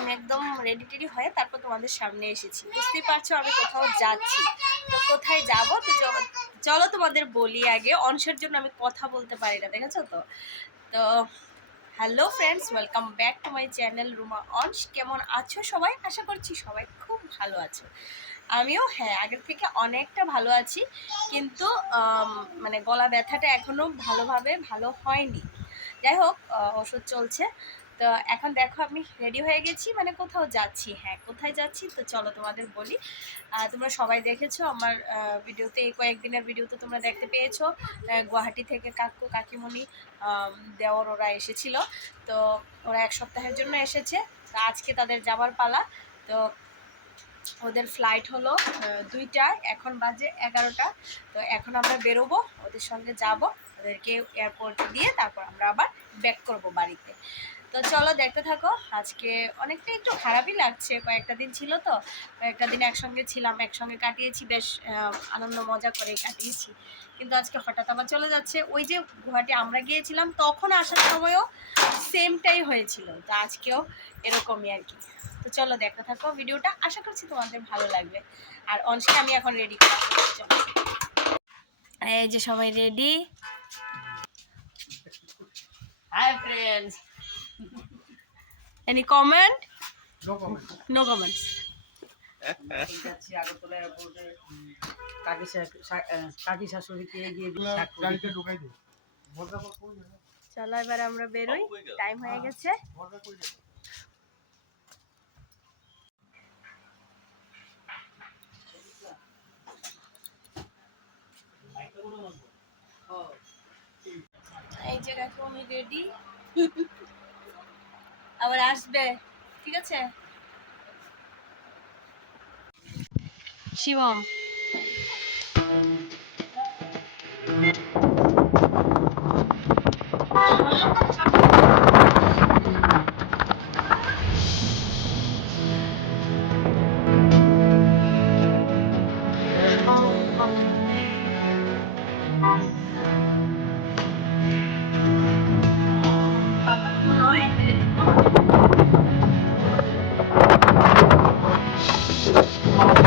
আমি একদম ready teddy হয়ে তারপর তোমাদের সামনে এসেছি। বুঝতেই পারছ আমি কোথাও যাচ্ছি। তো কোথায় যাব? তো চলো তোমাদের বলি আগে। অংশের জন্য আমি কথা বলতে পারি না, দেখেছ তো? তো hello friends welcome back to my channel Ruma অংশ কেমন আছো সবাই? আশা করছি সবাই খুব ভালো আছো। আমিও হ্যাঁ আগের থেকে অনেকটা ভালো আছি। কিন্তু মানে গলা ব্যথাটা এখনও ভালোভাবে ভালো হয়নি। যাই হোক ওষুধ চলছে। তো এখন দেখো আমি রেডি হয়ে গেছি মানে কোথাও যাচ্ছি। হ্যাঁ কোথায় যাচ্ছি? তো চলো তোমাদের বলি। তোমরা সবাই দেখেছ আমার ভিডিওতে এই কয়েকদিনের ভিডিওতে তোমরা দেখতে পেয়েছ গুয়াহাটি থেকে কাকু কাকিমণি দেওর ওরা এসেছিল। তো ওরা এক সপ্তাহের জন্য এসেছে। তো আজকে তাদের যাবার পালা। তো ওদের ফ্লাইট হলো আহ, দুইটায় এখন বাজে এগারোটা। তো এখন আমরা বেরোবো ওদের সঙ্গে যাব ওদেরকে এয়ারপোর্টে দিয়ে তারপর আমরা আবার ব্যাক করব বাড়িতে। তো চলো দেখতে থাকো। আজকে অনেকটা একটু খারাপই লাগছে, কয়েকটা দিন ছিল তো, কয়েকটা দিন একসঙ্গে ছিলাম, একসঙ্গে কাটিয়েছি, বেশ আনন্দ, মজা করে কাটিয়েছি। কিন্তু আজকে হঠাৎ আবার চলে যাচ্ছে। ওই যে গুয়াহাটি আমরা গিয়েছিলাম, তখন আসার সময়ও সেমটাই হয়েছিল, তো আজকেও এরকমই আর কি। তো চলো দেখতে থাকো ভিডিওটা, আশা করছি তোমাদের ভালো লাগবে। আর অনস্কে আমি এখন রেডি করা চলো। এই যে সবাই ready hi friends any comment No comment. কই যাবে চলো এবার আমরা বেরোই। টাইম হয়ে গেছে। এই যে দেখো আমি রেডি আবার আসবে ঠিক আছে? শিবম। Thank